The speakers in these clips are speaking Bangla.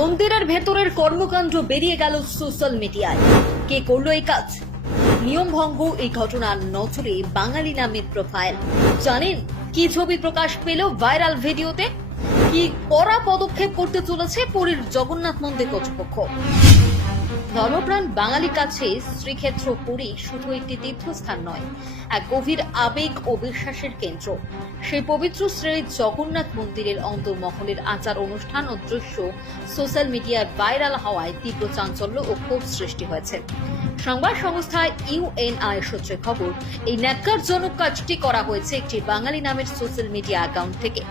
মন্দিরের ভেতরের কর্মকাণ্ড বেরিয়ে গেল সোশ্যাল মিডিয়ায়। কে করল এই কাজ? নিয়ম ভঙ্গ এই ঘটনার নজরে বাঙালি নামের প্রোফাইল জানেন কি ছবি প্রকাশ পেল ভাইরাল ভিডিওতে? কি কড়া পদক্ষেপ করতে চলেছে পুরীর জগন্নাথ মন্দির কর্তৃপক্ষ? ধর্মপ্রাণ বাঙালির কাছে শ্রীক্ষেত্র পুরী শুধু একটি তীর্থস্থান নয়, এক গভীর আবেগ ও বিশ্বাসের কেন্দ্র। সেই পবিত্র শ্রী জগন্নাথ মন্দিরের অন্তর্মহলের আচার অনুষ্ঠান ও দৃশ্য সোশ্যাল মিডিয়ায় ভাইরাল হওয়ায় তীব্র চাঞ্চল্য ও ক্ষোভ সৃষ্টি হয়েছে। সংবাদ সংস্থা ইউএনআই সূত্রে খবর, এই ন্যাক্কারজনক কাজটি করা হয়েছে একটি বাঙালি নামের সোশ্যাল মিডিয়া অ্যাকাউন্ট থেকে।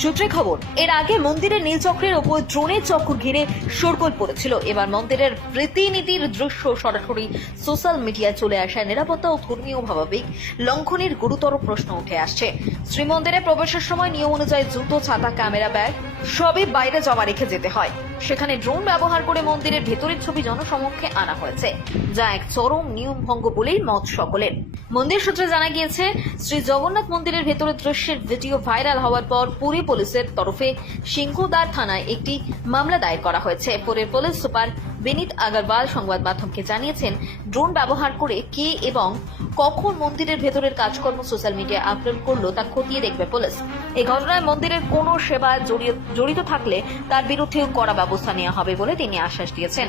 সূত্রে খবর, এর আগে মন্দিরের নীলচক্রের ওপর ড্রোনের চক্র ঘিরে শোরগোল পড়েছিল। এবার মন্দিরের রীতিনীতির দৃশ্য সরাসরি সোশ্যাল মিডিয়ায় চলে আসায় নিরাপত্তা ও ধর্মীয় ভাবাবেগ লঙ্ঘনের গুরুতর প্রশ্ন উঠে আসছে। শ্রীমন্দিরে প্রবেশের সময় নিয়ম অনুযায়ী জুতো, ছাতা, ক্যামেরা ব্যাগ সবই বাইরে জমা রেখে যেতে হয়। সেখানে ড্রোন ব্যবহার করে মন্দিরের ভেতরের ছবি জনসমক্ষে আনা হয়েছে, যা এক চরম নিয়ম ভঙ্গ বলেই মত সকলের। মন্দির সূত্রে জানা গিয়েছে, শ্রী জগন্নাথ মন্দিরের ভেতরের দৃশ্যের ভিডিও ভাইরাল হওয়ার পর পুরী পুলিশের তরফে সিংহদার থানায় একটি মামলা দায়ের করা হয়েছে। পরে পুলিশ সুপার বিনীত আগরওয়াল সংবাদ মাধ্যমকে জানিয়েছেন, ড্রোন ব্যবহার করে কে এবং কখন মন্দিরের ভেতরের কাজকর্ম সোশ্যাল মিডিয়ায় আপলোড করল তা খতিয়ে দেখবে পুলিশ। এই ঘটনায় মন্দিরের কোনো সেবা জড়িত থাকলে তার বিরুদ্ধেও কড়া ব্যবস্থা নেওয়া হবে বলে তিনি আশ্বাস দিয়েছেন।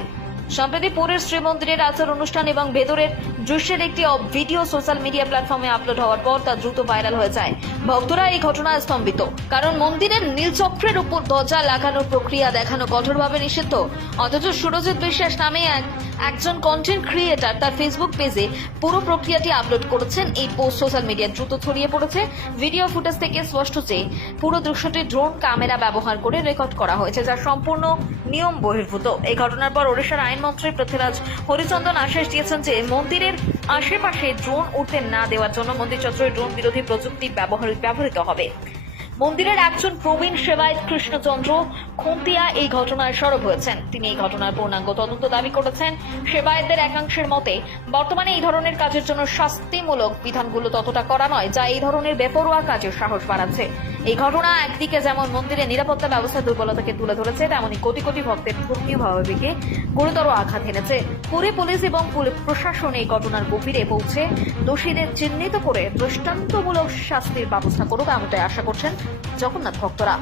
সম্প্রতি পুরীর শ্রীমন্দিরের আচার অনুষ্ঠান এবং ভেতরের দৃশ্যের একটি ভিডিও সোশ্যাল মিডিয়া প্ল্যাটফর্মে আপলোড হওয়ার পর তা দ্রুত ভাইরাল হয়ে যায়। ভক্তরা এই ঘটনা স্তম্ভিত। কারণ মন্দিরের নীলচক্রের উপর ধ্বজা লাগানোর প্রক্রিয়া দেখানো কঠোরভাবে নিষিদ্ধ। অথচ সুরজিৎ বিশ্বাস নামে এক, একজন কন্টেন্ট ক্রিয়েটার তার ফেসবুক পেজে পুরো প্রক্রিয়াটি আপলোড করেছেন। এই পোস্ট সোশ্যাল মিডিয়ায় দ্রুত ছড়িয়ে পড়েছে। ভিডিও ফুটেজ থেকে স্পষ্ট যে, পুরো দৃশ্যটি ড্রোন ক্যামেরা ব্যবহার করে রেকর্ড করা হয়েছে, যা সম্পূর্ণ নিয়ম বহির্ভূত। এই ঘটনার পর ওড়িশার আইনমন্ত্রী পৃথ্বীরাজ হরিচন্দন আশ্বাস দিয়েছেন যে মন্দিরের আশেপাশে ড্রোন উঠতে না দেওয়ার জন্য মন্দির চত্বরে ড্রোন বিরোধী প্রযুক্তি ব্যবহার ব্যবহৃত হবে। মন্দিরের একজন প্রবীণ সেবায়ত কৃষ্ণচন্দ্র খুন্তিয়া এই ঘটনায় সরব হয়েছেন। তিনি এই ঘটনার পূর্ণাঙ্গ তদন্ত দাবি করেছেন। সেবায়তদের একাংশের মতে, বর্তমানে এই ধরনের কাজের জন্য শাস্তিমূলক বিধানগুলো ততটা করা নয়, যা এই ধরনের বেপরোয়া কাজের সাহস বাড়াচ্ছে। এই ঘটনা একদিকে যেমন মন্দিরের নিরাপত্তা ব্যবস্থার দুর্বলতাকে তুলে ধরেছে, তেমনি কোটি কোটি ভক্তের ধর্মীয় ভাবাবেগে গুরুতর আঘাত এনেছে পুরী পুলিশ এবং প্রশাসন এই ঘটনার গভীরে পৌঁছে দোষীদের চিহ্নিত করে দৃষ্টান্তমূলক শাস্তির ব্যবস্থা করুক, এমনটাই আশা করছেন জগন্নাথ ভক্তরা